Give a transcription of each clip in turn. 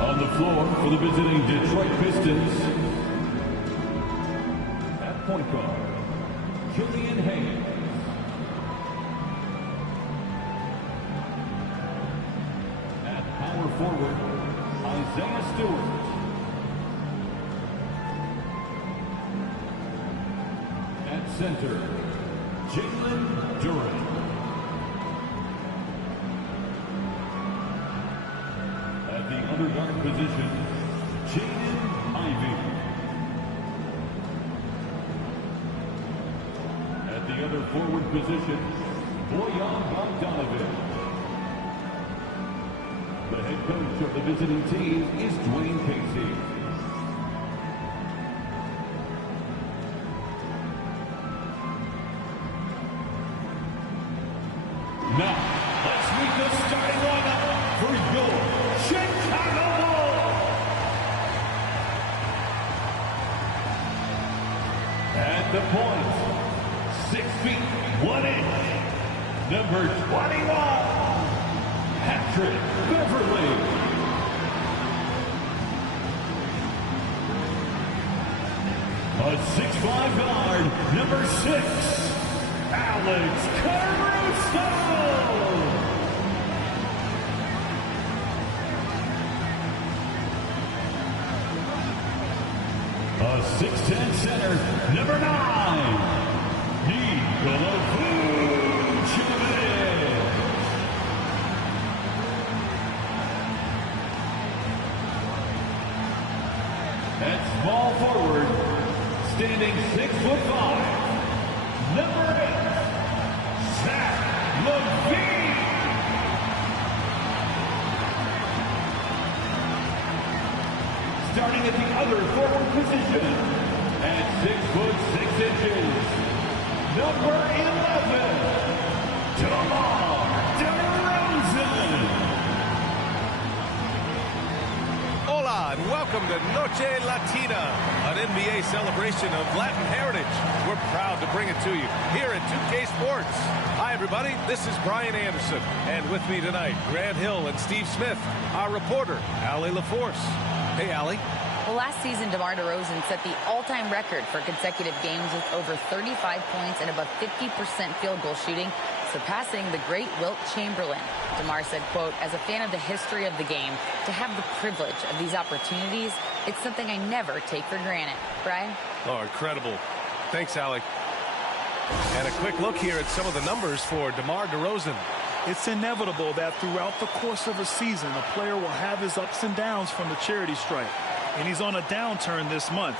On the floor for the visiting Detroit Pistons, at point guard, Killian Hayes. At power forward, Isaiah Stewart. At center, Jalen Duren. At the underguard position, Jaden Ivey. At the other forward position, Bojan Bogdanovic. The head coach of the visiting team is Dwayne Casey. Now, let's meet the starting lineup for your Chicago Bulls. At the point, 6 feet, 1 inch, number 21, Patrick Beverly. A 6'5" guard, number 6, Alex Caruso. A 6'10" center, number 9, Nikola Vucevic. At small forward, standing 6'5", number 8, Zach LaVine. Starting at the other forward position, at 6'6", number 11, DeMar DeRozan. Hola and welcome to Noche Latina, an NBA celebration of Latin heritage. We're proud to bring it to you here at 2K Sports. Hi everybody, this is Brian Anderson, and with me tonight, Grant Hill and Steve Smith, our reporter, Allie LaForce. Hey, Allie. Well, last season, DeMar DeRozan set the all-time record for consecutive games with over 35 points and above 50% field goal shooting, surpassing the great Wilt Chamberlain. DeMar said, quote, "As a fan of the history of the game, to have the privilege of these opportunities, it's something I never take for granted." Brian? Oh, incredible. Thanks, Allie. And a quick look here at some of the numbers for DeMar DeRozan. It's inevitable that throughout the course of a season, a player will have his ups and downs from the charity stripe. And he's on a downturn this month.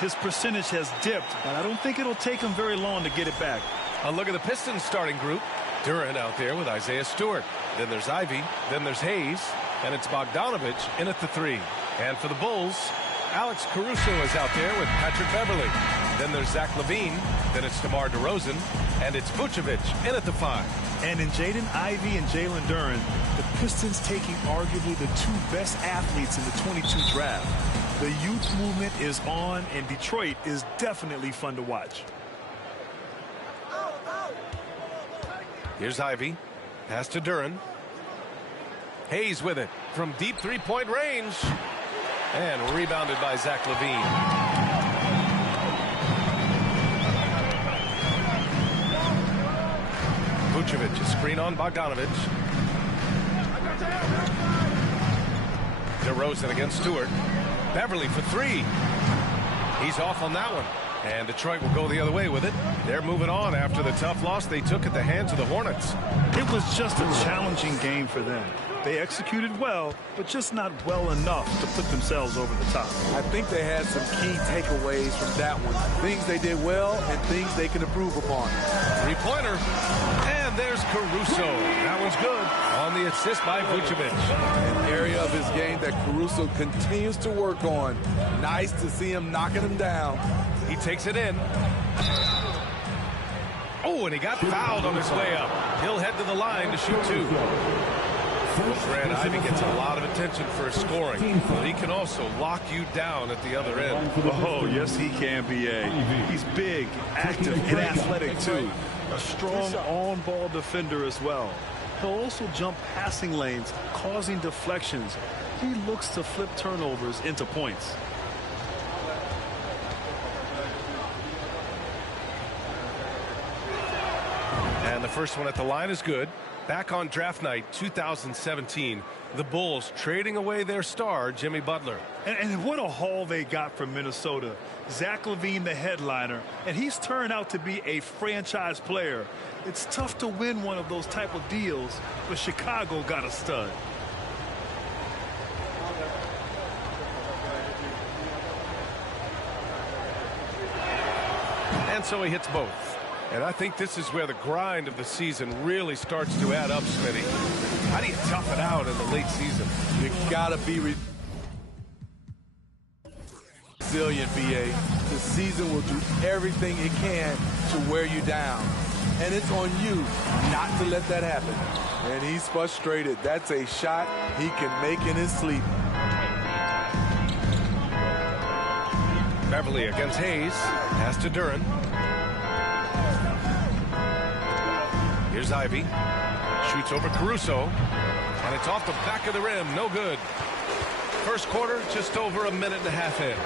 His percentage has dipped, but I don't think it'll take him very long to get it back. A look at the Pistons starting group. Duren out there with Isaiah Stewart. Then there's Ivy. Then there's Hayes. And it's Bogdanovic in at the 3. And for the Bulls, Alex Caruso is out there with Patrick Beverly. Then there's Zach LaVine. Then it's DeMar DeRozan. And it's Vucevic in at the 5. And in Jaden Ivey and Jalen Duren, the Pistons taking arguably the 2 best athletes in the 22 draft. The youth movement is on, and Detroit is definitely fun to watch. Here's Ivy. Pass to Duren. Hayes with it from deep three-point range. And rebounded by Zach LaVine. Vucevic, a screen on Bogdanovic. DeRozan against Stewart. Beverly for 3. He's off on that one. And Detroit will go the other way with it. They're moving on after the tough loss they took at the hands of the Hornets. It was just a challenging game for them. They executed well, but just not well enough to put themselves over the top. I think they had some key takeaways from that one. Things they did well and things they can improve upon. Three-pointer. And there's Caruso. That one's good on the assist by Vucevic. An area of his game that Caruso continues to work on. Nice to see him knocking him down. He takes it in. Oh, and he got fouled on his way up. He'll head to the line to shoot 2. Grant Ivey gets a lot of attention for his scoring, but he can also lock you down at the other end. Oh, yes, he can, B.A. He's big, active, and athletic, too. A strong on-ball defender as well. He'll also jump passing lanes, causing deflections. He looks to flip turnovers into points. And the first one at the line is good. Back on draft night 2017, the Bulls trading away their star, Jimmy Butler. And what a haul they got from Minnesota. Zach LaVine, the headliner, and he's turned out to be a franchise player. It's tough to win one of those type of deals, but Chicago got a stud. And so he hits both. And I think this is where the grind of the season really starts to add up, Smitty. How do you tough it out in the late season? You gotta be resilient, BA. The season will do everything it can to wear you down. And it's on you not to let that happen. And he's frustrated. That's a shot he can make in his sleep. Beverly against Hayes. Pass to Duren. Here's Ivy. Shoots over Caruso. And it's off the back of the rim. No good. First quarter, just over a minute and a half in.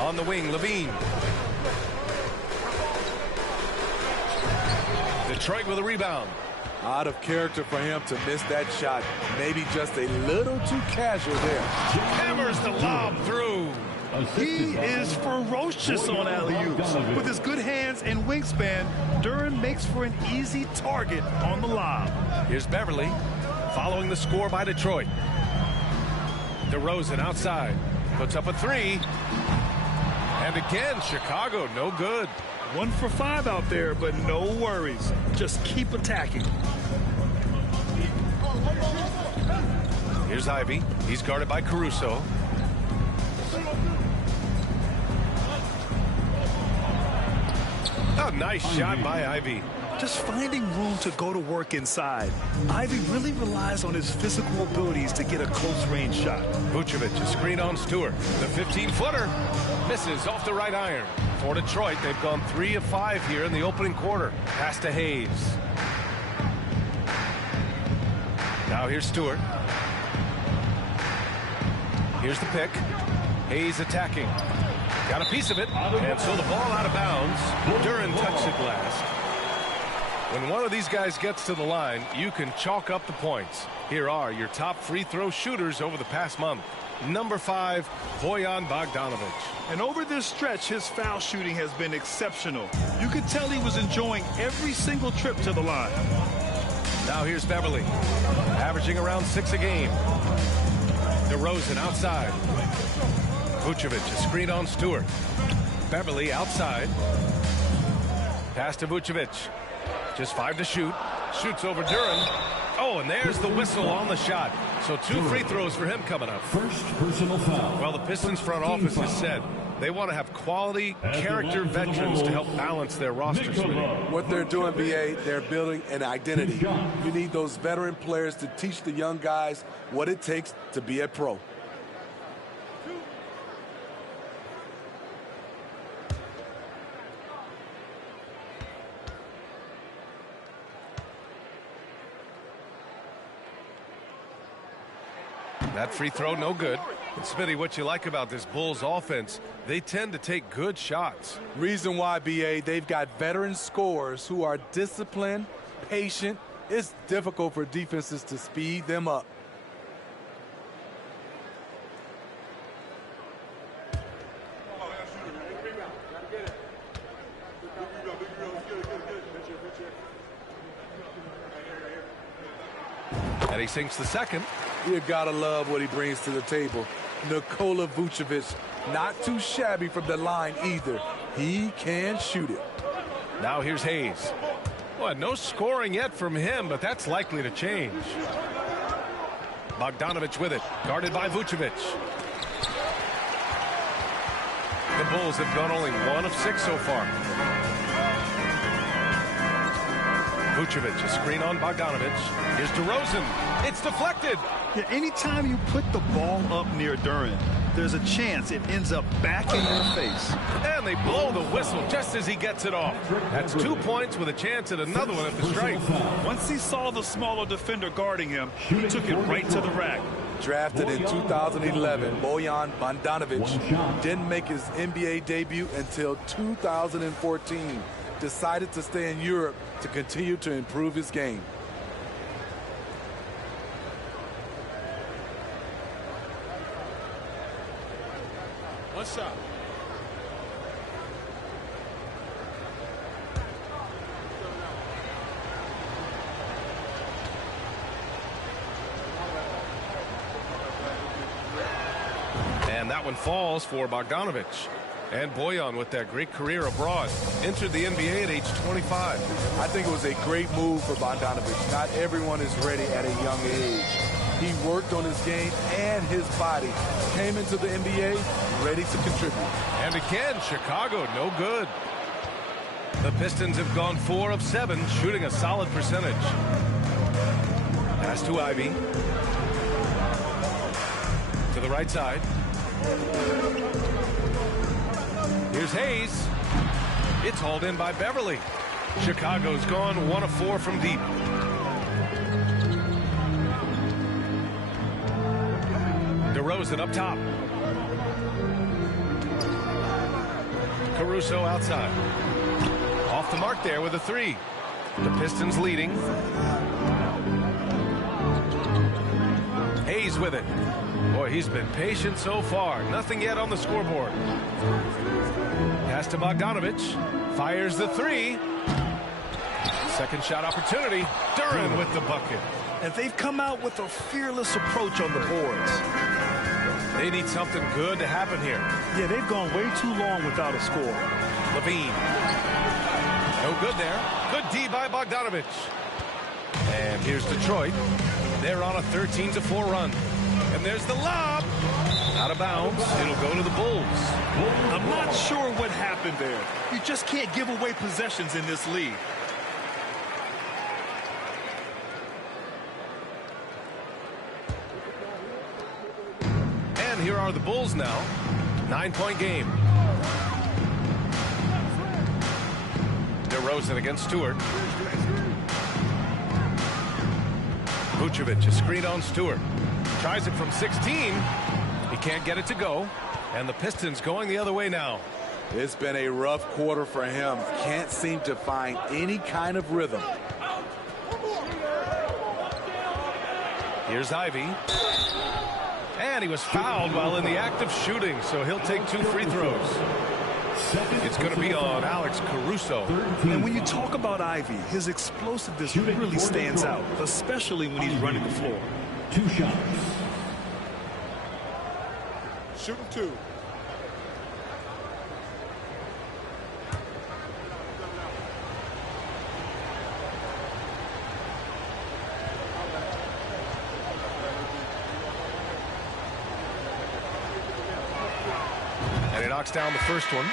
On the wing, LaVine. Detroit with a rebound. Out of character for him to miss that shot. Maybe just a little too casual there. Hammers the lob through. He is ferocious on alley-oops. With his good hands and wingspan, Duren makes for an easy target on the lob. Here's Beverly following the score by Detroit. DeRozan outside. Puts up a three. And again, Chicago, no good. 1 for 5 out there, but no worries. Just keep attacking. Here's Ivy. He's guarded by Caruso. Oh, nice shot by Ivy. Just finding room to go to work inside. Ivy really relies on his physical abilities to get a close-range shot. Vucevic, a screen on Stewart. The 15-footer misses off the right iron. For Detroit, they've gone 3 of 5 here in the opening quarter. Pass to Hayes. Now here's Stewart. Here's the pick. Hayes attacking. Got a piece of it. And so the ball out of bounds. Duren touched it last. When one of these guys gets to the line, you can chalk up the points. Here are your top free throw shooters over the past month. Number 5, Bojan Bogdanovic. And over this stretch, his foul shooting has been exceptional. You could tell he was enjoying every single trip to the line. Now here's Beverly, averaging around 6 a game. DeRozan outside. Vucevic, a screen on Stewart. Beverly outside. Pass to Vucevic. Just 5 to shoot. Shoots over Duren. Oh, and there's the whistle on the shot. So 2 free throws for him coming up. First personal foul. Well, the Pistons front office has said they want to have quality character veterans to help balance their roster. What they're doing, BA, they're building an identity. You need those veteran players to teach the young guys what it takes to be a pro. That free throw, no good. And Smitty, what you like about this Bulls offense, they tend to take good shots. Reason why, BA, they've got veteran scorers who are disciplined, patient. It's difficult for defenses to speed them up. And he sinks the second. You gotta love what he brings to the table. Nikola Vucevic, not too shabby from the line either. He can shoot it. Now here's Hayes. Well, no scoring yet from him, but that's likely to change. Bogdanovic with it, guarded by Vucevic. The Bulls have gone only 1 of 6 so far. Vucevic, a screen on Bogdanovich. Here's DeRozan. It's deflected. Yeah, anytime you put the ball up near Duran, there's a chance it ends up back in your face. And they blow the whistle just as he gets it off. That's 2 points with a chance at another one at the stripe. Once he saw the smaller defender guarding him, he took it right to the rack. Drafted in 2011, Bojan Bogdanovic didn't make his NBA debut until 2014. Decided to stay in Europe to continue to improve his game. What's up? And that one falls for Bogdanovich. And Bojan, with that great career abroad, entered the NBA at age 25. I think it was a great move for Bogdanovich. Not everyone is ready at a young age. He worked on his game and his body. Came into the NBA ready to contribute. And again, Chicago, no good. The Pistons have gone 4 of 7, shooting a solid percentage. Pass to Ivy. To the right side. Here's Hayes. It's hauled in by Beverly. Chicago's gone 1 of 4 from deep. DeRozan up top. Caruso outside. Off the mark there with a 3. The Pistons leading. Hayes with it. Boy, he's been patient so far. Nothing yet on the scoreboard. Pass to Bogdanovich. Fires the 3. Second shot opportunity. Duran with the bucket. And they've come out with a fearless approach on the boards. They need something good to happen here. Yeah, they've gone way too long without a score. Levine. No good there. Good D by Bogdanovich. And here's Detroit. They're on a 13-4 run. And there's the lob. Out of bounds. It'll go to the Bulls. I'm not sure what happened there. You just can't give away possessions in this league. And here are the Bulls now. 9-point game. DeRozan against Stewart. Vucevic, a screen on Stewart. Tries it from 16. He can't get it to go. And the Pistons going the other way now. It's been a rough quarter for him. Can't seem to find any kind of rhythm. Here's Ivy. And he was fouled while in the act of shooting, so he'll take 2 free throws. It's going to be on Alex Caruso. And when you talk about Ivy, his explosiveness really stands out, especially when he's running the floor. 2 shots. Shooting 2. And he knocks down the first one.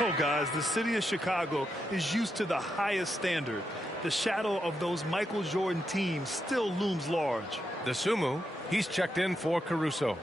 Oh, guys, the city of Chicago is used to the highest standard. The shadow of those Michael Jordan teams still looms large. The Sumu, he's checked in for Caruso.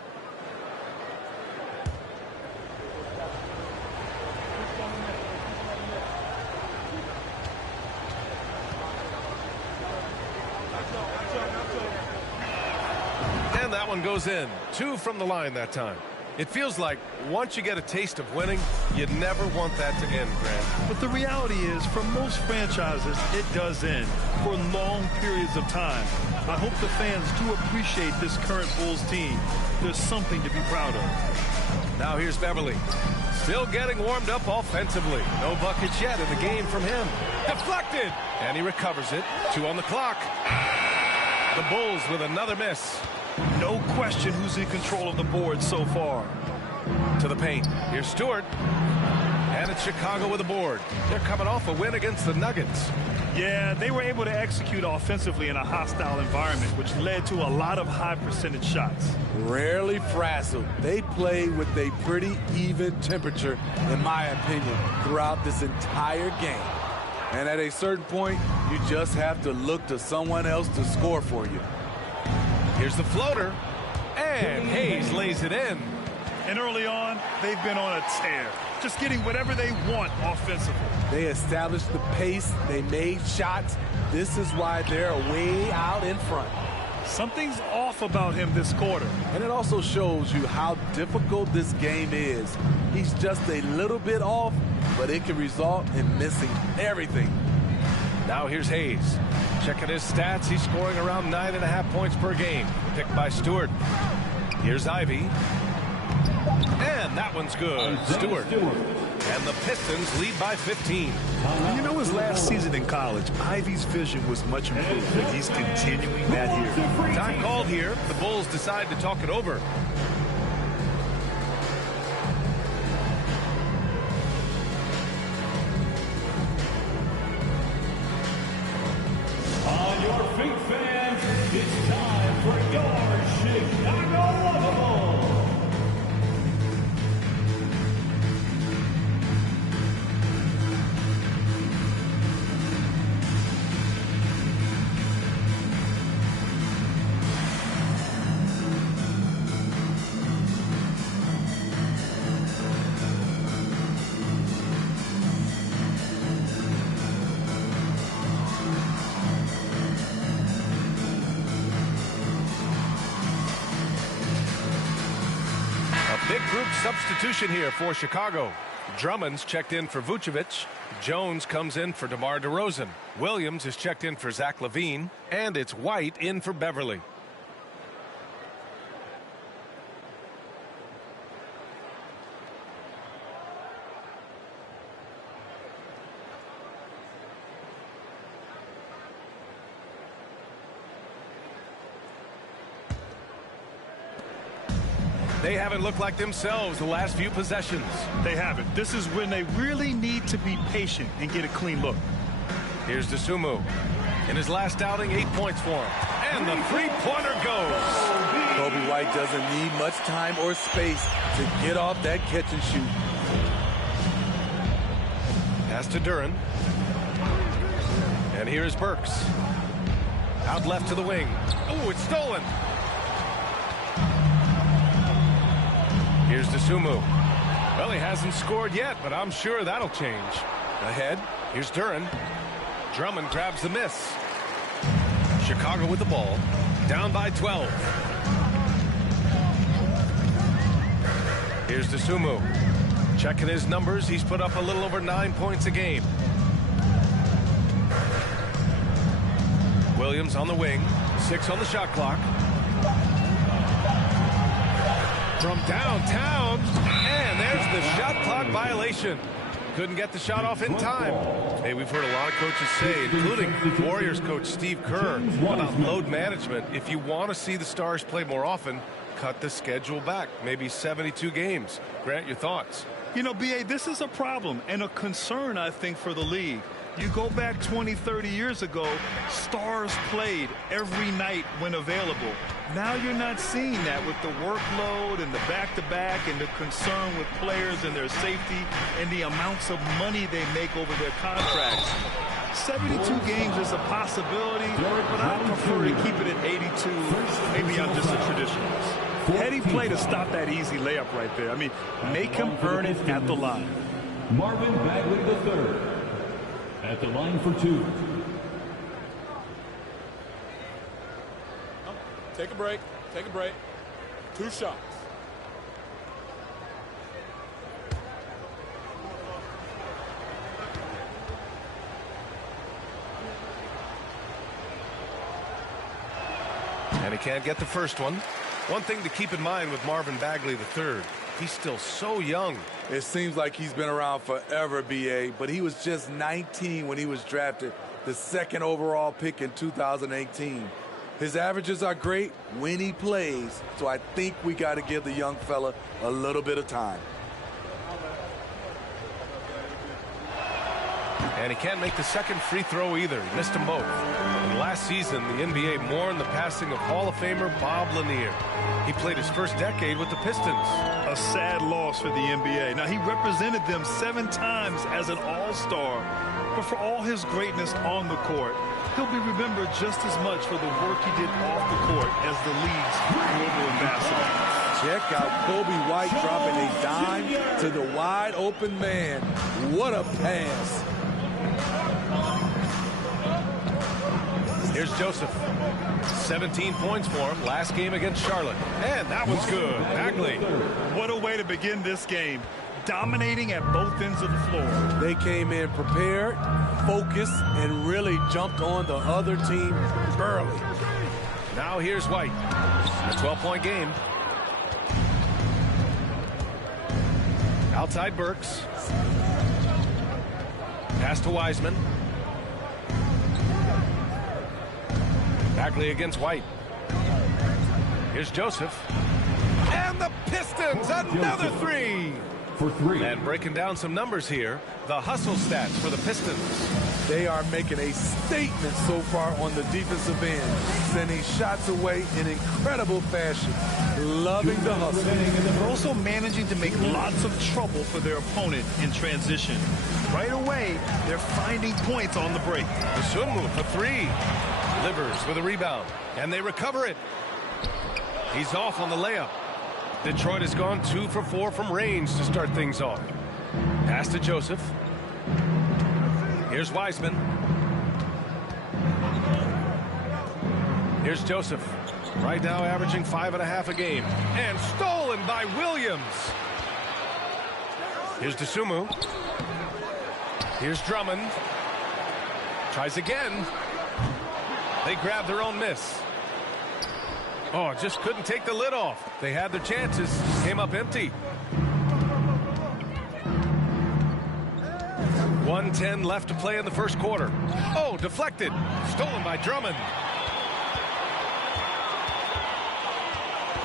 And that one goes in. 2 from the line that time. It feels like once you get a taste of winning, you never want that to end, Grant. But the reality is, for most franchises, it does end for long periods of time. I hope the fans do appreciate this current Bulls team. There's something to be proud of. Now here's Beverly. Still getting warmed up offensively. No buckets yet in the game from him. Deflected! And he recovers it. 2 on the clock. The Bulls with another miss. No question who's in control of the board so far. To the paint. Here's Stewart. And it's Chicago with the board. They're coming off a win against the Nuggets. Yeah, they were able to execute offensively in a hostile environment, which led to a lot of high percentage shots. Rarely frazzled. They play with a pretty even temperature, in my opinion, throughout this entire game. And at a certain point, you just have to look to someone else to score for you. Here's the floater. And Hayes lays it in. And early on, they've been on a tear, just getting whatever they want offensively. They established the pace. They made shots. This is why they're way out in front. Something's off about him this quarter. And it also shows you how difficult this game is. He's just a little bit off, but it can result in missing everything. Now here's Hayes. Checking his stats, he's scoring around 9.5 points per game. Picked by Stewart. Here's Ivy. And that one's good. Stewart. And the Pistons lead by 15. You know, his last season in college, Ivy's vision was much improved, and he's continuing that here. Time called here. The Bulls decide to talk it over. On your feet, fans, it's time for your Chicago Bulls. Big group substitution here for Chicago. Drummond's checked in for Vucevic. Jones comes in for DeMar DeRozan. Williams is checked in for Zach LaVine. And it's White in for Beverly. They haven't looked like themselves the last few possessions. They haven't. This is when they really need to be patient and get a clean look. Here's DeSumo. In his last outing, 8 points for him. And the three-pointer goes. Kobe White doesn't need much time or space to get off that catch and shoot. Pass to Duren. And here is Burks. Out left to the wing. Oh, it's stolen. Here's DeSumo. Well, he hasn't scored yet, but I'm sure that'll change. Ahead, here's Duren. Drummond grabs the miss. Chicago with the ball. Down by 12. Here's DeSumo. Checking his numbers, he's put up a little over 9 points a game. Williams on the wing. 6 on the shot clock. From downtown, and there's the shot clock violation. Couldn't get the shot off in time. Hey, we've heard a lot of coaches say, including Warriors coach Steve Kerr, about load management. If you want to see the Stars play more often, cut the schedule back, maybe 72 games. Grant, your thoughts? You know, B.A., this is a problem and a concern, I think, for the league. You go back 20, 30 years ago, Stars played every night when available. Now you're not seeing that with the workload and the back-to-back and the concern with players and their safety and the amounts of money they make over their contracts. 72 games is a possibility, but I prefer to keep it at 82. Maybe I'm just a traditionalist. Heady play to stop that easy layup right there. I mean, make him earn it at the line. Marvin Bagley III at the line for 2. Take a break. Take a break. 2 shots. And he can't get the first one. One thing to keep in mind with Marvin Bagley III, he's still so young. It seems like he's been around forever, B.A., but he was just 19 when he was drafted, the 2nd overall pick in 2018. His averages are great when he plays, so I think we got to give the young fella a little bit of time. And he can't make the second free throw either. He missed them both. And last season, the NBA mourned the passing of Hall of Famer Bob Lanier. He played his first decade with the Pistons. A sad loss for the NBA. Now, he represented them 7 times as an all-star, But for all his greatness on the court, he'll be remembered just as much for the work he did off the court as the league's global ambassador. Check out Kobe White dropping a dime to the wide open man. What a pass. Here's Joseph. 17 points for him last game against Charlotte. And that was good. Bagley. What a way to begin this game. Dominating at both ends of the floor. They came in prepared, focused, and really jumped on the other team early. Now here's White. A 12-point game. Outside Burks. Pass to Wiseman. Bagley against White. Here's Joseph. And the Pistons, another three. For three. And breaking down some numbers here, the hustle stats for the Pistons. They are making a statement so far on the defensive end, sending shots away in incredible fashion. Loving the hustle. They're also managing to make lots of trouble for their opponent in transition. Right away, they're finding points on the break. Dosunmu for three. Livers with a rebound, and they recover it. He's off on the layup. Detroit has gone 2 for 4 from range to start things off. Pass to Joseph. Here's Wiseman. Here's Joseph. Right now averaging 5.5 a game. And stolen by Williams. Here's Dosunmu. Here's Drummond. Tries again. They grab their own miss. Oh, just couldn't take the lid off. They had their chances. Came up empty. 1:10 left to play in the first quarter. Oh, deflected. Stolen by Drummond.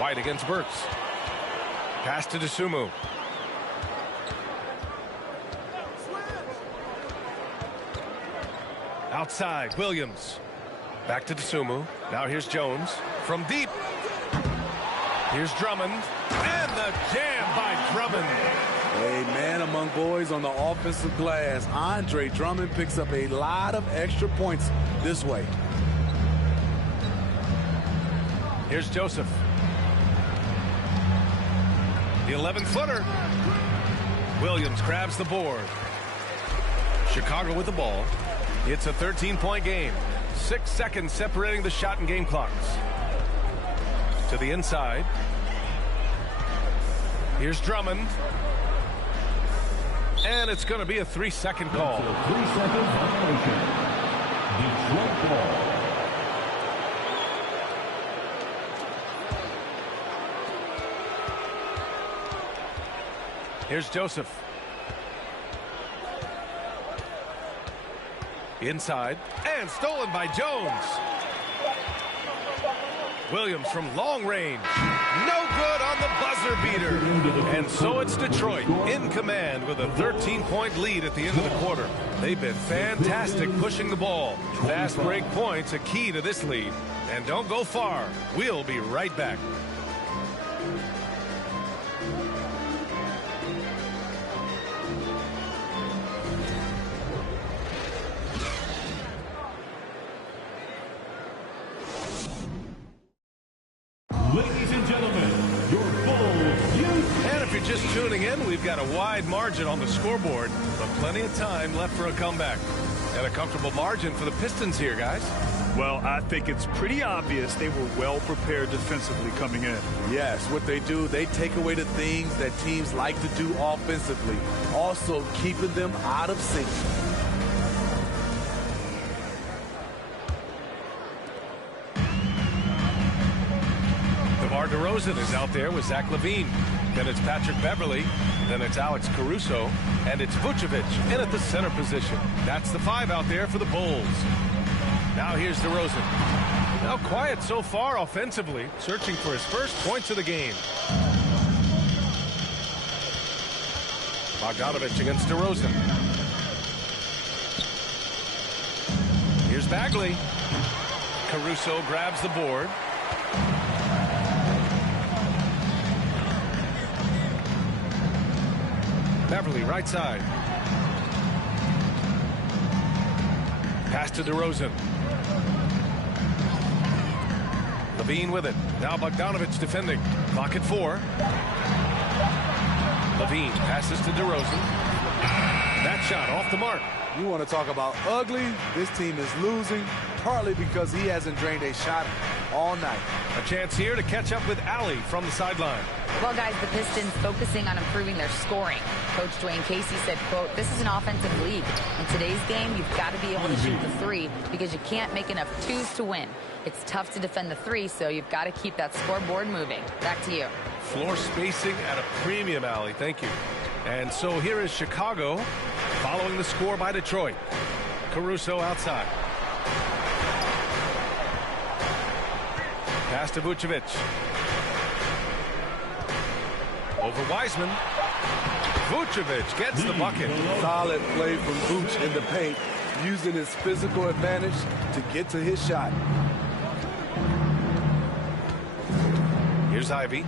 White against Burks. Pass to Dosunmu. Outside, Williams. Back to Dosunmu. Now here's Jones. From deep. Here's Drummond. And the jam by Drummond. A man among boys on the offensive glass. Andre Drummond picks up a lot of extra points this way. Here's Joseph. The 11-footer. Williams grabs the board. Chicago with the ball. It's a 13-point game. 6 seconds separating the shot and game clocks. To the inside. Here's Drummond. And it's going to be a 3-second call. 3-second violation. Detroit ball. Here's Joseph. Inside. And stolen by Jones. Williams from long range. No good on the buzzer beater. And so it's Detroit in command with a 13-point lead at the end of the quarter. They've been fantastic pushing the ball. Fast break points a key to this lead. And don't go far. We'll be right back. Ladies and gentlemen, your Bulls youth. And if you're just tuning in, we've got a wide margin on the scoreboard, but plenty of time left for a comeback. And a comfortable margin for the Pistons here, guys. Well, I think it's pretty obvious they were well prepared defensively coming in. Yes, what they do, they take away the things that teams like to do offensively, also keeping them out of sync. DeMar DeRozan is out there with Zach LaVine. Then it's Patrick Beverly. Then it's Alex Caruso. And it's Vucevic in at the center position. That's the 5 out there for the Bulls. Now here's DeRozan. Now quiet so far offensively, searching for his first points of the game. Bogdanovich against DeRozan. Here's Bagley. Caruso grabs the board. Beverly right side. Pass to DeRozan. Levine with it. Now Bogdanovich defending. Clock at 4. Levine passes to DeRozan. That shot off the mark. You want to talk about ugly? This team is losing, partly because he hasn't drained a shot all night. A chance here to catch up with Allie from the sideline. Well, guys, the Pistons focusing on improving their scoring. Coach Dwayne Casey said, quote, "This is an offensive league. In today's game, you've got to be able to shoot the 3 because you can't make enough 2s to win. It's tough to defend the 3, so you've got to keep that scoreboard moving." Back to you. Floor spacing at a premium, Allie. Thank you. And so here is Chicago following the score by Detroit. Caruso outside. Pass to Vucevic. Over Wiseman. Vucevic gets the bucket. Solid play from Vooch in the paint, using his physical advantage to get to his shot. Here's Ivy.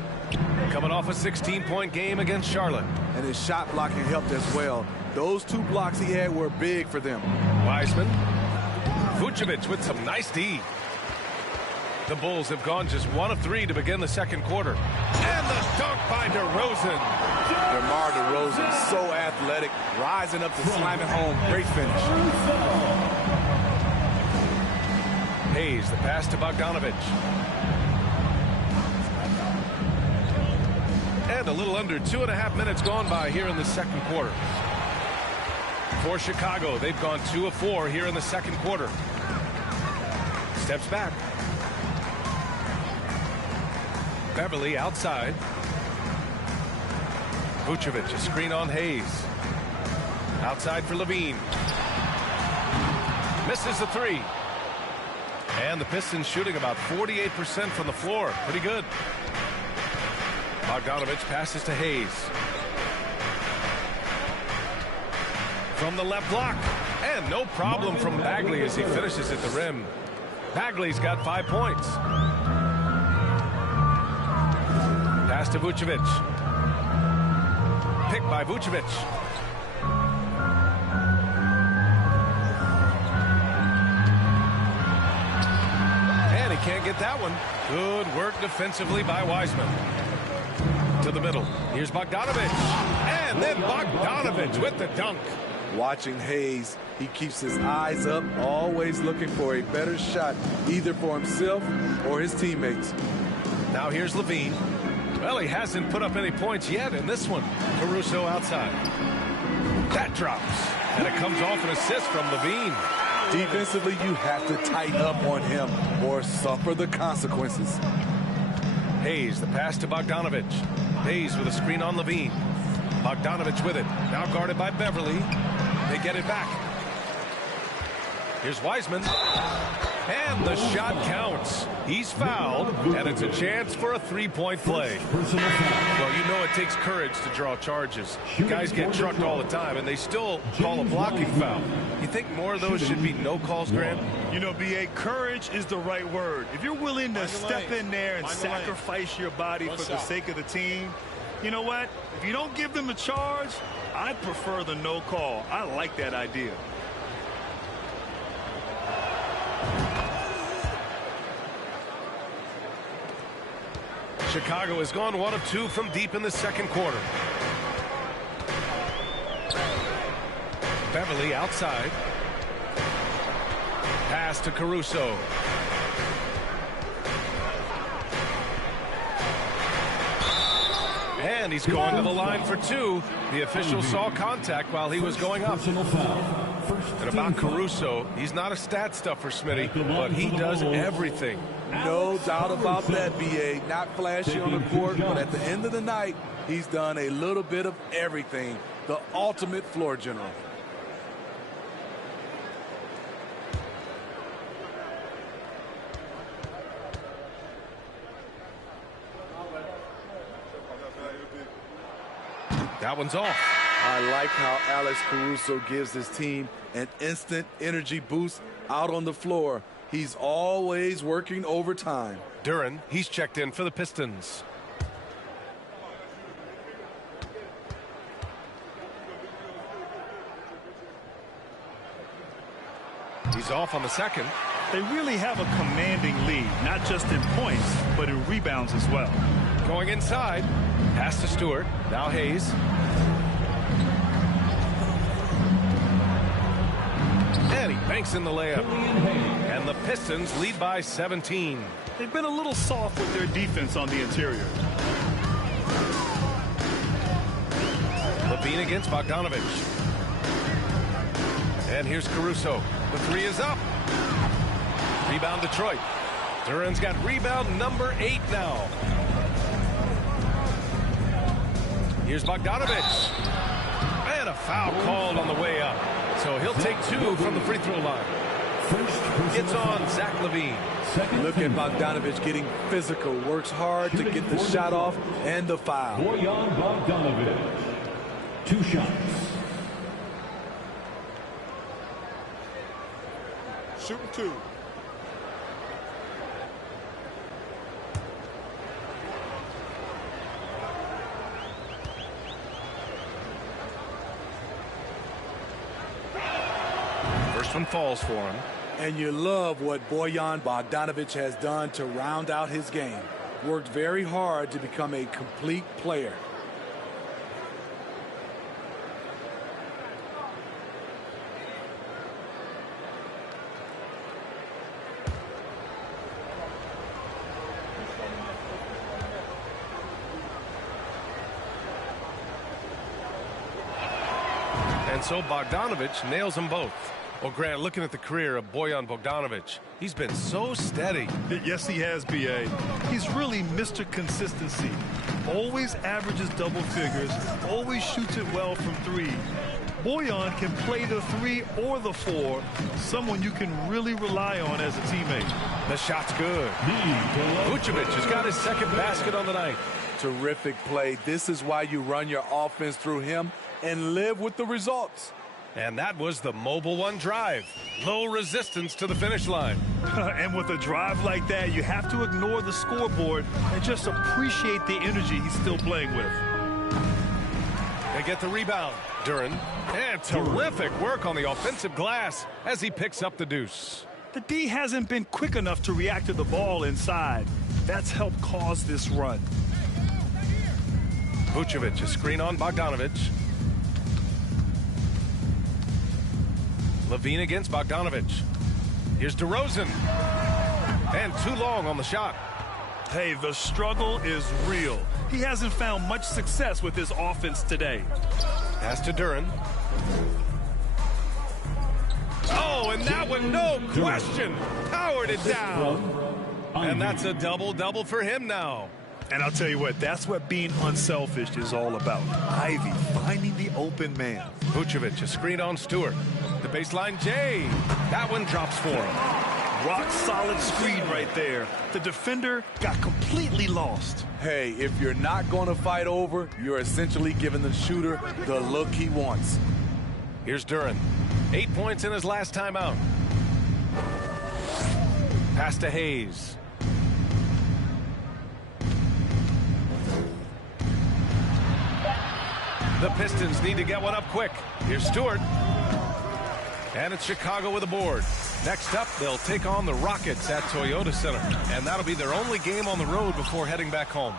Coming off a 16-point game against Charlotte. And his shot blocking helped as well. Those 2 blocks he had were big for them. Wiseman. Vucevic with some nice D. The Bulls have gone just 1 of 3 to begin the second quarter. And the dunk by DeRozan. DeMar DeRozan, so athletic, rising up to slam it home. Great finish. Hayes, the pass to Bogdanovich. And a little under 2.5 minutes gone by here in the second quarter. For Chicago, they've gone 2 of 4 here in the second quarter. Steps back. Beverly outside. Vucevic, a screen on Hayes. Outside for Levine. Misses the 3. And the Pistons shooting about 48% from the floor. Pretty good. Bogdanovich passes to Hayes. From the left block. And no problem from Bagley as he finishes at the rim. Bagley's got 5 points. Pass to Vucevic. Picked by Vucevic. And he can't get that one. Good work defensively by Wiseman. To the middle. Here's Bogdanovich. And then Bogdanovich with the dunk. Watching Hayes, he keeps his eyes up, always looking for a better shot, either for himself or his teammates. Now here's Levine. Well, he hasn't put up any points yet in this one. Caruso outside. That drops. And it comes off an assist from Levine. Defensively, you have to tighten up on him or suffer the consequences. Hayes, the pass to Bogdanovich. Hayes with a screen on Levine. Bogdanovich with it. Now guarded by Beverly. They get it back. Here's Wiseman. And the shot counts. He's fouled, and it's a chance for a 3-point play. Well, you know it takes courage to draw charges. Guys get trucked all the time, and they still call a blocking foul. You think more of those should be no calls, Grant? You know, B.A., courage is the right word. If you're willing to step in there and sacrifice your body for the sake of the team, you know what? If you don't give them a charge, I prefer the no call. I like that idea. Chicago has gone 1 of 2 from deep in the second quarter. Beverly outside. Pass to Caruso. And he's going to the line for 2. The official saw contact while he was going up. And about Caruso, he's not a stat stuffer, Smitty, but he does everything. No doubt about that, B.A. Not flashy on the court, but at the end of the night, he's done a little bit of everything. The ultimate floor general. That one's off. I like how Alex Caruso gives his team an instant energy boost out on the floor. He's always working overtime. Duren, he's checked in for the Pistons. He's is off on the second. They really have a commanding lead, not just in points, but in rebounds as well. Going inside. Pass to Stewart. Now Hayes. And he banks in the layup. And the Pistons lead by 17. They've been a little soft with their defense on the interior. Levine against Bogdanovich. And here's Caruso. The three is up. Rebound Detroit. Duran's got rebound number 8 now. Here's Bogdanovich. And a foul called on the way up. So he'll take 2 from the free throw line. It's on Zach LaVine. Look at Bogdanovich getting physical. Works hard to get the shot off and the foul. Bojan Bogdanovich. 2 shots. Shooting 2. First one falls for him. And you love what Bojan Bogdanovich has done to round out his game. Worked very hard to become a complete player. And so Bogdanovich nails them both. Well, Grant, looking at the career of Bojan Bogdanovich, he's been so steady. Yes, he has, B.A. He's really Mr. Consistency. Always averages double figures, always shoots it well from 3. Bojan can play the 3 or the 4, someone you can really rely on as a teammate. The shot's good. Vucevic has got his second basket on the night. Terrific play. This is why you run your offense through him and live with the results. And that was the Mobile One drive. Low resistance to the finish line. And with a drive like that, you have to ignore the scoreboard and just appreciate the energy he's still playing with. They get the rebound. Duran. And terrific work on the offensive glass as he picks up the deuce. The D hasn't been quick enough to react to the ball inside. That's helped cause this run. Vucevic, a screen on Bogdanovich. Levine against Bogdanovich. Here's DeRozan. And too long on the shot. Hey, the struggle is real. He hasn't found much success with his offense today. Pass to Duran. Oh, and that one, no question, powered it down. And that's a double-double for him now. And I'll tell you what, that's what being unselfish is all about. Ivy finding the open man. Vucevic, a screen on Stewart. The baseline, Jay. That one drops for him. Rock solid screen right there. The defender got completely lost. Hey, if you're not going to fight over, you're essentially giving the shooter the look he wants. Here's Duran. 8 points in his last time out. Pass to Hayes. The Pistons need to get one up quick. Here's Stewart. And it's Chicago with a board. Next up, they'll take on the Rockets at Toyota Center. And that'll be their only game on the road before heading back home.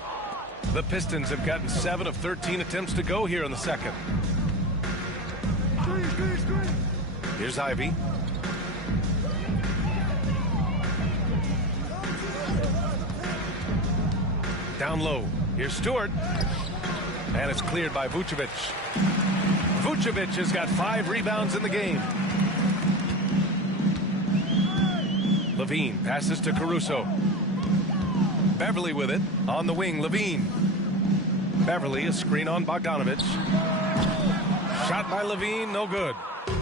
The Pistons have gotten 7 of 13 attempts to go here in the second. Here's Ivy. Down low. Here's Stewart. And it's cleared by Vucevic. Vucevic has got 5 rebounds in the game. Levine passes to Caruso. Beverly with it. On the wing, Levine. Beverly, a screen on Bogdanovich. Shot by Levine, no good.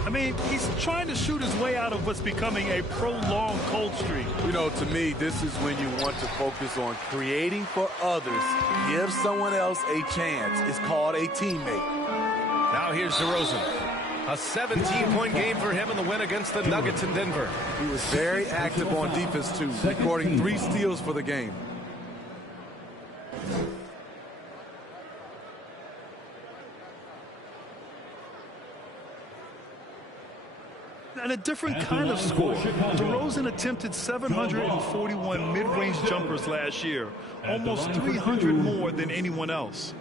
I mean, he's trying to shoot his way out of what's becoming a prolonged cold streak. You know, to me, this is when you want to focus on creating for others. Give someone else a chance. It's called a teammate. Now here's DeRozan. A 17-point game for him in the win against the Nuggets in Denver. He was very active on defense, too, recording 3 steals for the game. And a different kind of score. DeRozan attempted 741 mid-range jumpers last year, almost 300 more than anyone else.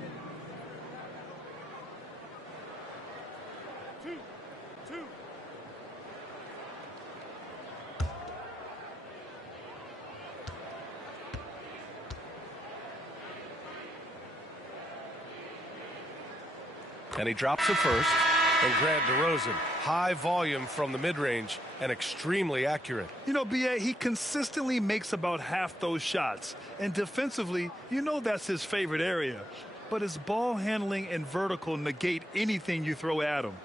And he drops it first. And Grant DeRozan, high volume from the mid-range and extremely accurate. You know, B.A., he consistently makes about half those shots. And defensively, you know that's his favorite area. But his ball handling and vertical negate anything you throw at him.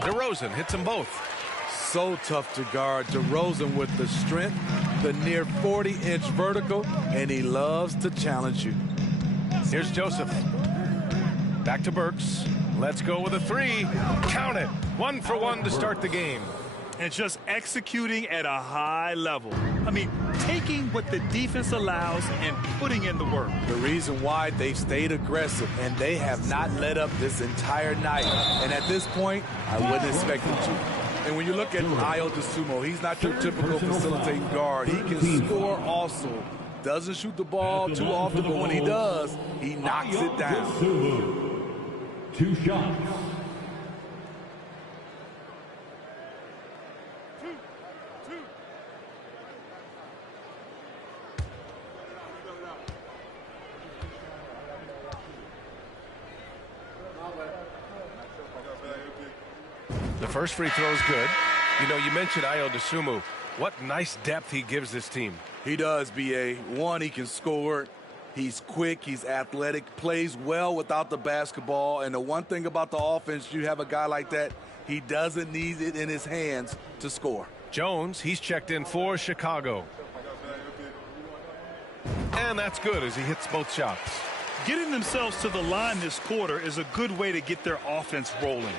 DeRozan hits them both. So tough to guard. DeRozan with the strength, the near 40-inch vertical, and he loves to challenge you. Here's Joseph. Back to Burks. Let's go with a three. Count it. 1 for 1 to start the game. And just executing at a high level. I mean, taking what the defense allows and putting in the work. The reason why they've stayed aggressive and they have not let up this entire night. And at this point, I wouldn't expect them to. And when you look at Ayo DeSumo, he's not your typical facilitating guard. He can score also. Doesn't shoot the ball too often, but when he does, he knocks it down. 2 shots. The first free throw is good. You know, you mentioned Ayo DeSumo. What nice depth he gives this team. He does, B.A. One, he can score. He's quick. He's athletic. Plays well without the basketball. And the one thing about the offense, you have a guy like that, he doesn't need it in his hands to score. Jones, he's checked in for Chicago. And that's good as he hits both shots. Getting themselves to the line this quarter is a good way to get their offense rolling.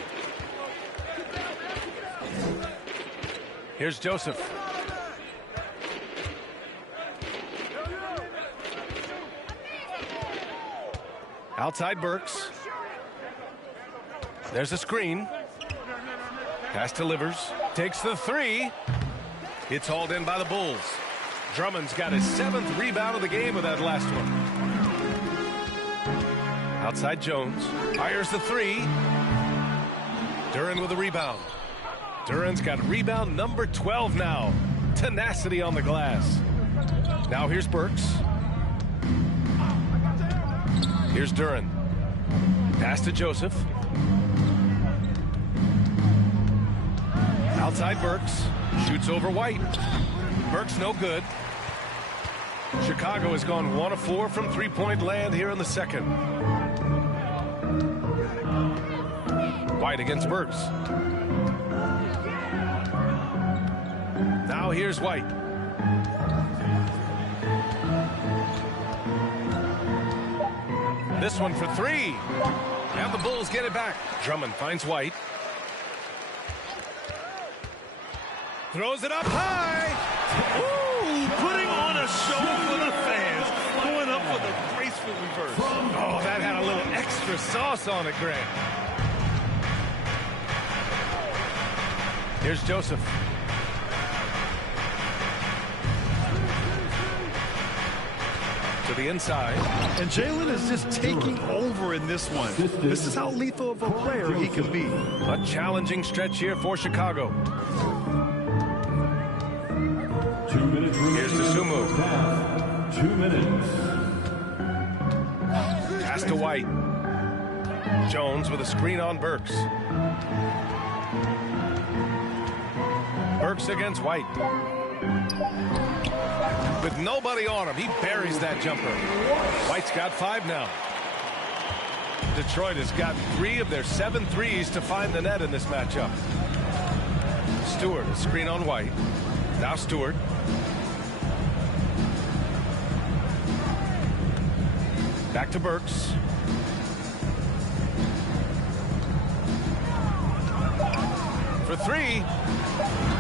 Here's Joseph. Outside Burks. There's a screen. Pass delivers. Takes the three. It's hauled in by the Bulls. Drummond's got his 7th rebound of the game with that last one. Outside Jones. Fires the three. Duren with a rebound. Duren's got rebound number 12 now. Tenacity on the glass. Now here's Burks. Here's Duren. Pass to Joseph. Outside Burks. Shoots over White. Burks no good. Chicago has gone 1 of 4 from three-point land here in the second. White against Burks. Now here's White. This one for three. And the Bulls get it back. Drummond finds White. Throws it up high. Ooh, putting on a show for the fans. Going up with a graceful reverse. Oh, that had a little extra sauce on it, Grant. Here's Joseph. To the inside. And Jalen is just taking over in this one. This is how lethal of a player he can be. A challenging stretch here for Chicago. 2 minutes remaining. Here's DeSumo. 2 minutes. Pass to White. Jones with a screen on Burks. Burks against White. With nobody on him, he buries that jumper. White's got 5 now. Detroit has got 3 of their 7 threes to find the net in this matchup. Stewart, a screen on White. Now Stewart. Back to Burks. For 3.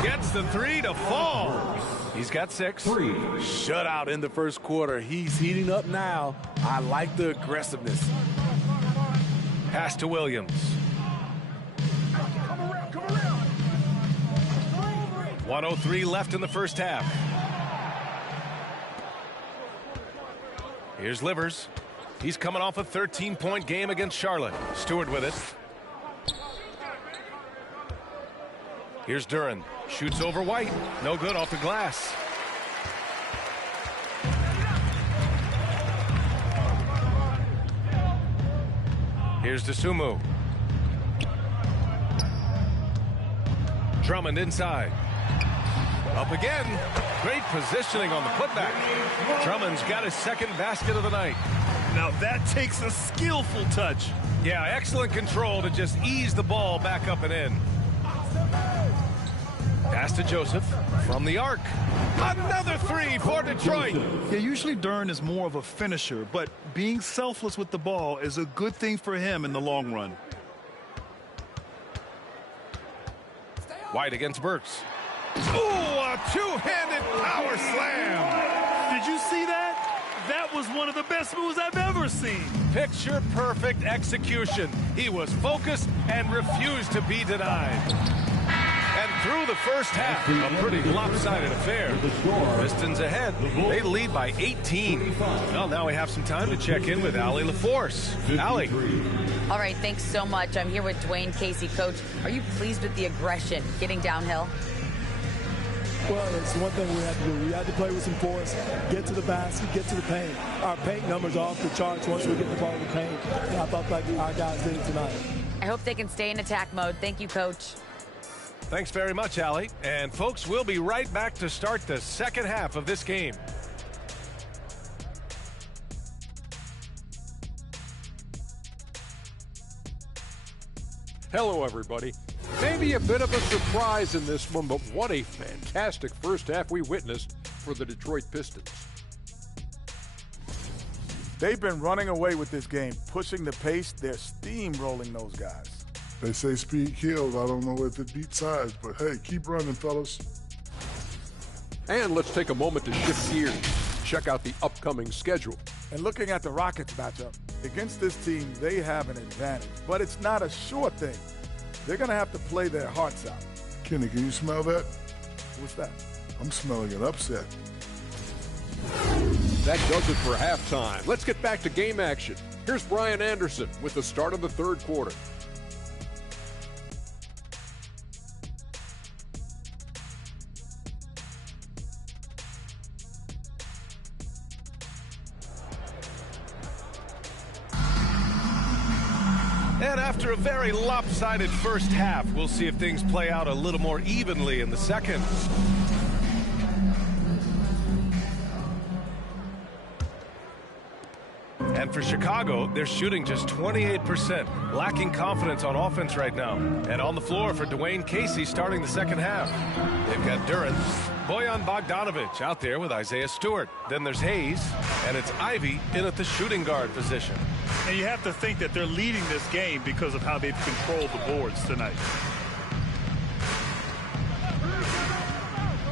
Gets the 3 to fall. He's got 6. Shutout in the first quarter. He's heating up now. I like the aggressiveness. Pass to Williams. 1:03 left in the first half. Here's Livers. He's coming off a 13-point game against Charlotte. Stewart with it. Here's Duran. Shoots over White. No good off the glass. Here's DeSumo. Drummond inside. Up again. Great positioning on the putback. Drummond's got his second basket of the night. Now that takes a skillful touch. Yeah, excellent control to just ease the ball back up and in. Pass to Joseph from the arc. Another 3 for Detroit. Yeah, usually Duran is more of a finisher, but being selfless with the ball is a good thing for him in the long run. White against Burks. Ooh, a two-handed power slam. Did you see that? That was one of the best moves I've ever seen. Picture perfect execution. He was focused and refused to be denied. And through the first half, a pretty lopsided affair. Pistons ahead. They lead by 18. Well, now we have some time to check in with Allie LaForce. Allie. All right, thanks so much. I'm here with Dwayne Casey. Coach, are you pleased with the aggression getting downhill? Well, it's one thing we have to do. We have to play with some force, get to the basket, get to the paint. Our paint numbers are off the charts once we get the ball in the paint. And I felt like our guys did it tonight. I hope they can stay in attack mode. Thank you, Coach. Thanks very much, Allie. And folks, we'll be right back to start the second half of this game. Hello, everybody. Maybe a bit of a surprise in this one, but what a fantastic first half we witnessed for the Detroit Pistons. They've been running away with this game, pushing the pace. They're steamrolling those guys. They say speed kills. I don't know if it beats size, but hey, keep running, fellas. And let's take a moment to shift gears. Check out the upcoming schedule. And looking at the Rockets matchup, against this team, they have an advantage. But it's not a sure thing. They're going to have to play their hearts out. Kenny, can you smell that? What's that? I'm smelling an upset. That does it for halftime. Let's get back to game action. Here's Brian Anderson with the start of the third quarter. And after a very lopsided first half, we'll see if things play out a little more evenly in the second. And for Chicago, they're shooting just 28%, lacking confidence on offense right now. And on the floor for Dwayne Casey starting the second half. They've got Duran, Bojan Bogdanovic out there with Isaiah Stewart. Then there's Hayes, and it's Ivy in at the shooting guard position. And you have to think that they're leading this game because of how they've controlled the boards tonight.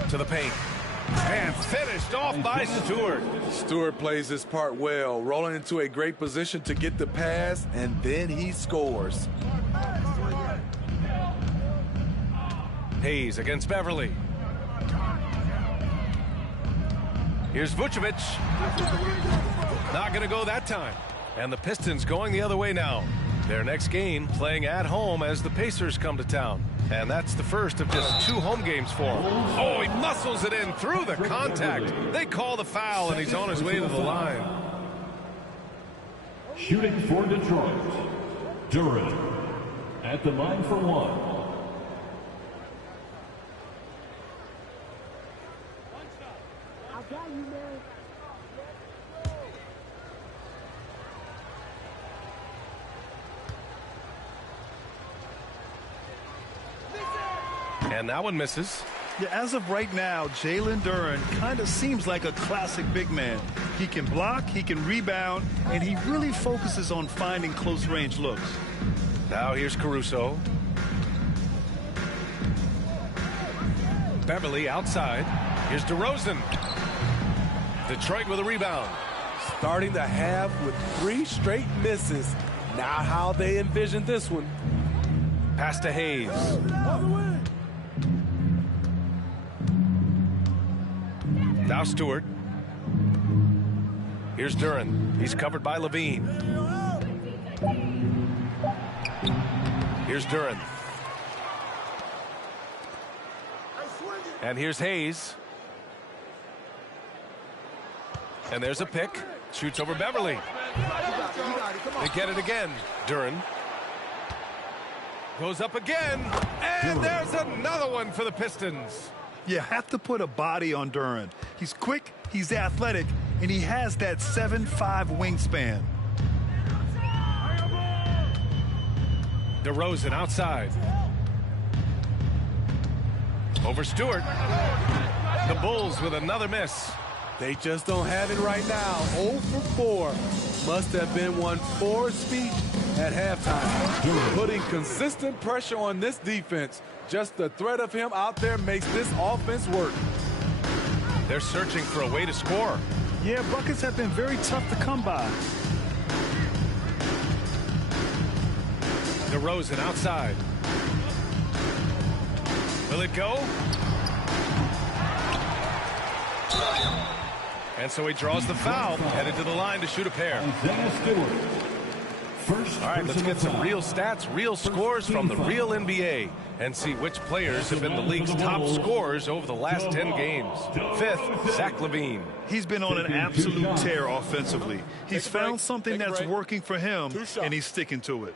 To the paint. And finished off by Stewart. Stewart plays his part well, rolling into a great position to get the pass, and then he scores. Hayes against Beverly. Here's Vucevic. Not going to go that time. And the Pistons going the other way now. Their next game playing at home as the Pacers come to town. And that's the first of just 2 home games for him. Oh, he muscles it in through the contact. They call the foul, and he's on his way to the line. Shooting for Detroit, Duran at the line for 1. And that one misses. Yeah, as of right now, Jalen Duran kind of seems like a classic big man. He can block, he can rebound, and he really focuses on finding close-range looks. Now here's Caruso. Beverly outside. Here's DeRozan. Detroit with a rebound. Starting the half with 3 straight misses. Not how they envisioned this one. Pass to Hayes. Now Stewart. Here's Duren. He's covered by Levine. Here's Duren. And here's Hayes. And there's a pick. Shoots over Beverly. They get it again. Duren. Goes up again. And there's another one for the Pistons. You have to put a body on Duren. He's quick, he's athletic, and he has that 7'5" wingspan. DeRozan outside. Over Stewart. The Bulls with another miss. They just don't have it right now. 0 for 4. Must have been one poor speech at halftime. Putting consistent pressure on this defense. Just the threat of him out there makes this offense work. They're searching for a way to score. Yeah, buckets have been very tough to come by. DeRozan outside. Will it go? And so he draws the foul, headed to the line to shoot a pair. All right, let's get some real stats, real scores from the real NBA and see which players have been the league's top scorers over the last 10 games. 5th, Zach LaVine. He's been on an absolute tear offensively. He's found something that's working for him, and he's sticking to it.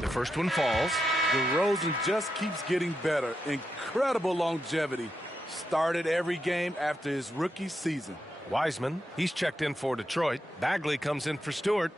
The first one falls. DeRozan just keeps getting better. Incredible longevity. Started every game after his rookie season. Wiseman, he's checked in for Detroit. Bagley comes in for Stewart.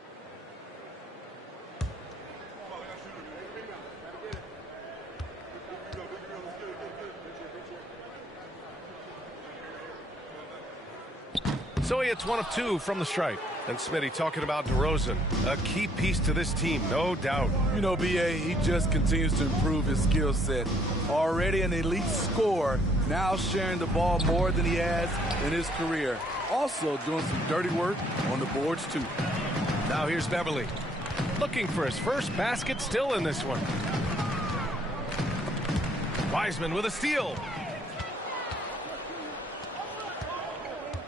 So he hits 1 of 2 from the stripe. And Smitty talking about DeRozan, a key piece to this team, no doubt. You know, B.A., he just continues to improve his skill set. Already an elite scorer, now sharing the ball more than he has in his career. Also doing some dirty work on the boards, too. Now here's Beverly. Looking for his first basket, still in this one. Wiseman with a steal.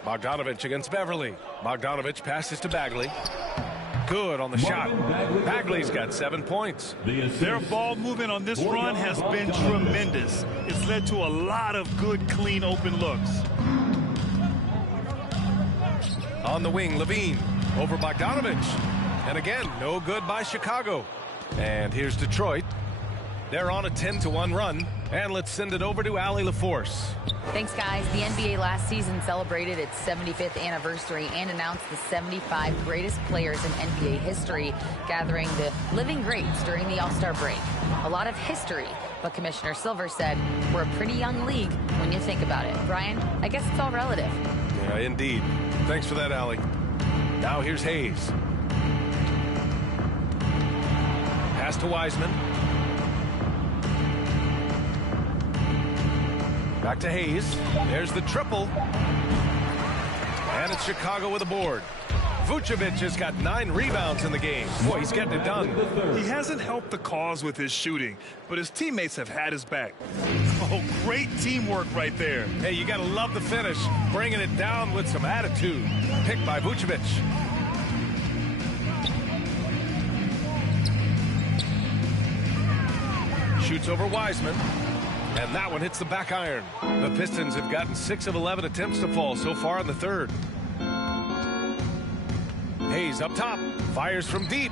Bogdanovich against Beverly. Bogdanovich passes to Bagley. Good on the shot. Bagley's got 7 points. Their ball movement on this run has been tremendous. It's led to a lot of good, clean, open looks. On the wing, Levine over Bogdanovich. And again, no good by Chicago. And here's Detroit. They're on a 10-1 run. And let's send it over to Allie LaForce. Thanks, guys. The NBA last season celebrated its 75th anniversary and announced the 75 greatest players in NBA history, gathering the living greats during the All-Star break. A lot of history, but Commissioner Silver said we're a pretty young league when you think about it. Brian, I guess it's all relative. Yeah, indeed. Thanks for that, Allie. Now here's Hayes. Pass to Wiseman. Back to Hayes. There's the triple. And it's Chicago with a board. Vucevic has got 9 rebounds in the game. Boy, he's getting it done. He hasn't helped the cause with his shooting, but his teammates have had his back. Oh, great teamwork right there. Hey, you got to love the finish. Bringing it down with some attitude. Picked by Vucevic. Shoots over Wiseman. And that one hits the back iron. The Pistons have gotten 6 of 11 attempts to fall so far in the third. Hayes up top. Fires from deep.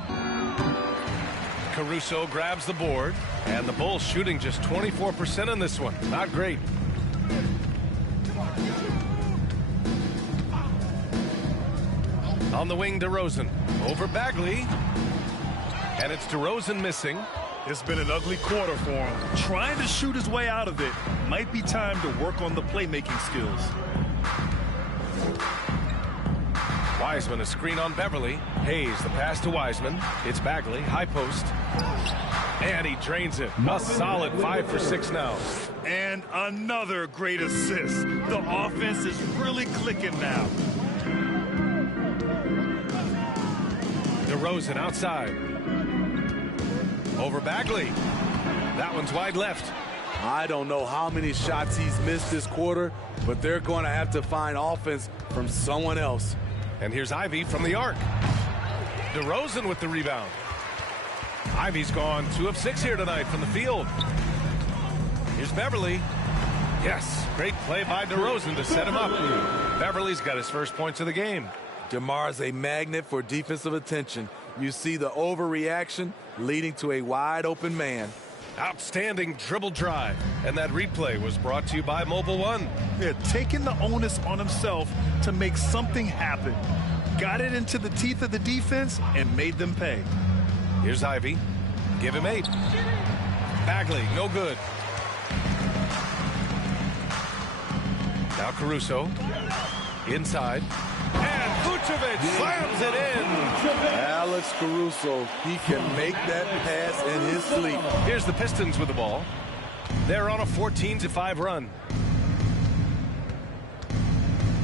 Caruso grabs the board. And the Bulls shooting just 24% in this one. Not great. On the wing, DeRozan. Over Bagley. And it's DeRozan missing. It's been an ugly quarter for him. Trying to shoot his way out of it. Might be time to work on the playmaking skills. Wiseman, a screen on Beverly. Hayes, the pass to Wiseman. It's Bagley, high post. And he drains it. A solid 5 for 6 now. And another great assist. The offense is really clicking now. DeRozan outside. Over Bagley. That one's wide left. I don't know how many shots he's missed this quarter, but they're going to have to find offense from someone else. And here's Ivy from the arc. DeRozan with the rebound. Ivy's gone 2 of 6 here tonight from the field. Here's Beverly. Yes, great play by DeRozan to set him up. Beverly's got his first points of the game. DeMar's a magnet for defensive attention. You see the overreaction leading to a wide open man. Outstanding dribble drive. And that replay was brought to you by Mobile One. Yeah, taking the onus on himself to make something happen. Got it into the teeth of the defense and made them pay. Here's Ivy. Give him 8. Bagley, no good. Now Caruso. Inside. And Vucevic slams it in. Alex Caruso, he can make that pass in his sleep. Here's the Pistons with the ball. They're on a 14-5 run.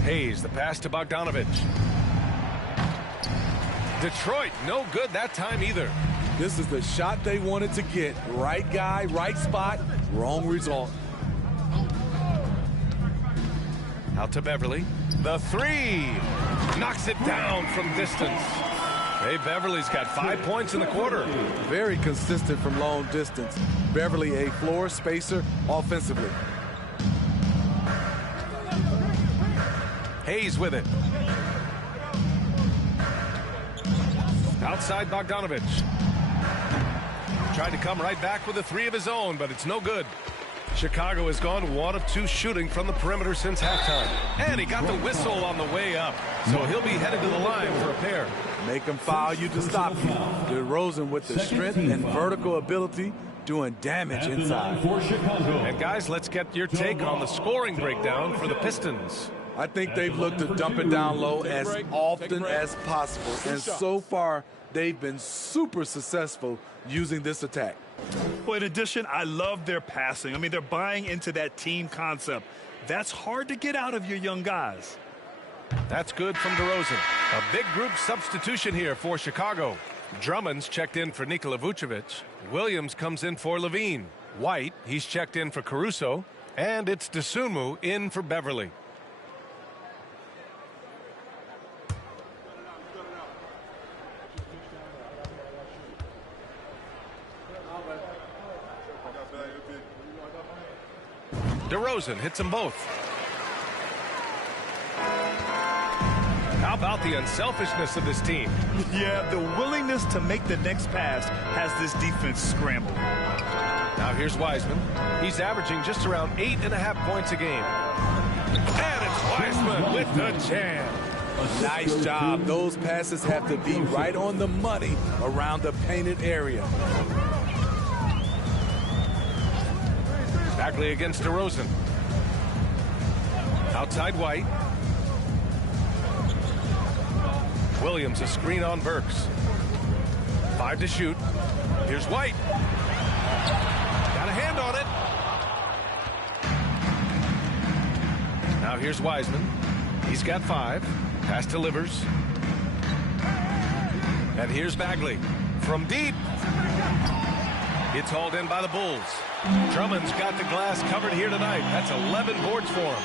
Hayes, the pass to Bogdanovich. Detroit, no good that time either. This is the shot they wanted to get. Right guy, right spot, wrong result. Out to Beverly. The 3. Knocks it down from distance. Hey, Beverly's got 5 points in the quarter. Very consistent from long distance. Beverly, a floor spacer offensively. Hayes with it. Outside Bogdanovich. Tried to come right back with a 3 of his own, but it's no good. Chicago has gone 1 of 2 shooting from the perimeter since halftime. And he got the whistle on the way up. So he'll be headed to the line for a pair. Make him foul you to stop you. DeRozan with the strength and vertical ability doing damage inside. And guys, let's get your take on the scoring breakdown for the Pistons. I think they've looked to dump it down low as often as possible. And so far, they've been super successful using this attack. Well, in addition, I love their passing. I mean, they're buying into that team concept. That's hard to get out of your young guys. That's good from DeRozan. A big group substitution here for Chicago. Drummond's checked in for Nikola Vucevic. Williams comes in for Levine. White, he's checked in for Caruso. And it's Dosunmu in for Beverly. DeRozan hits them both. How about the unselfishness of this team? Yeah, the willingness to make the next pass has this defense scrambled. Now here's Wiseman. He's averaging just around 8.5 points a game. And it's Wiseman with the jam. Nice job. Those passes have to be right on the money around the painted area. Bagley against DeRozan. Outside White. Williams, a screen on Burks. 5 to shoot. Here's White. Got a hand on it. Now here's Wiseman. He's got 5. Pass delivers. And here's Bagley. From deep. It's hauled in by the Bulls. Drummond's got the glass covered here tonight. That's 11 boards for him.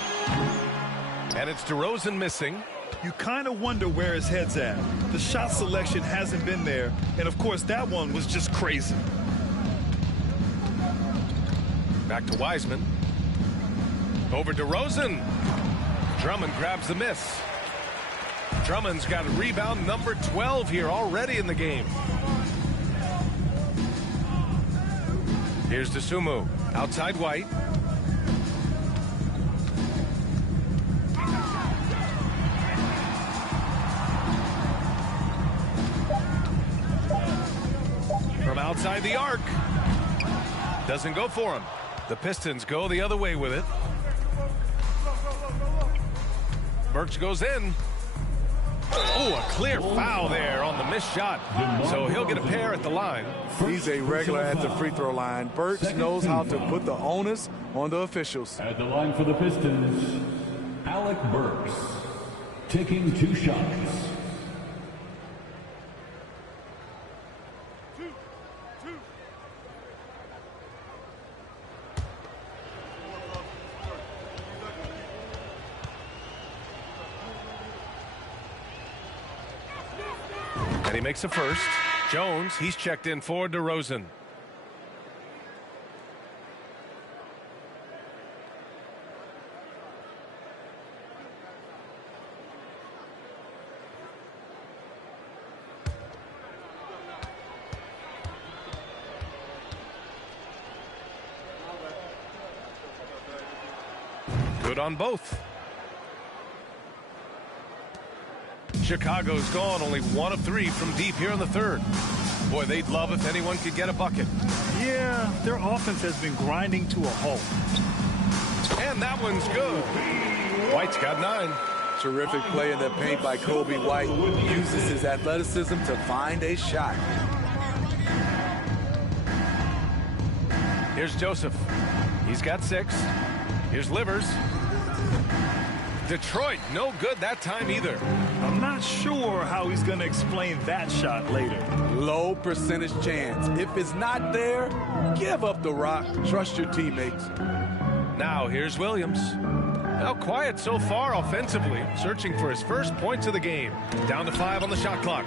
And it's DeRozan missing. You kind of wonder where his head's at. The shot selection hasn't been there. And, of course, that one was just crazy. Back to Wiseman. Over DeRozan. Drummond grabs the miss. Drummond's got rebound number 12 here already in the game. Here's Dosunmu. Outside White. From outside the arc. Doesn't go for him. The Pistons go the other way with it. Burks goes in. Oh, a clear foul there on the missed shot. So he'll get a pair at the line. He's a regular at the free throw line. Burks knows how to put the onus on the officials. At the line for the Pistons, Alec Burks, taking 2 shots. And he makes a first. Jones, he's checked in for DeRozan. Good on both. Chicago's gone only 1 of 3 from deep here in the third. Boy, they'd love if anyone could get a bucket. Yeah, their offense has been grinding to a halt. And that one's good. White's got 9. Terrific play in the paint by Kobe White. Uses his athleticism to find a shot. Here's Joseph. He's got 6. Here's Livers. Detroit, no good that time either. I'm not sure how he's going to explain that shot later. Low percentage chance. If it's not there, give up the rock. Trust your teammates. Now here's Williams. Now quiet so far offensively, searching for his first points of the game. Down to 5 on the shot clock.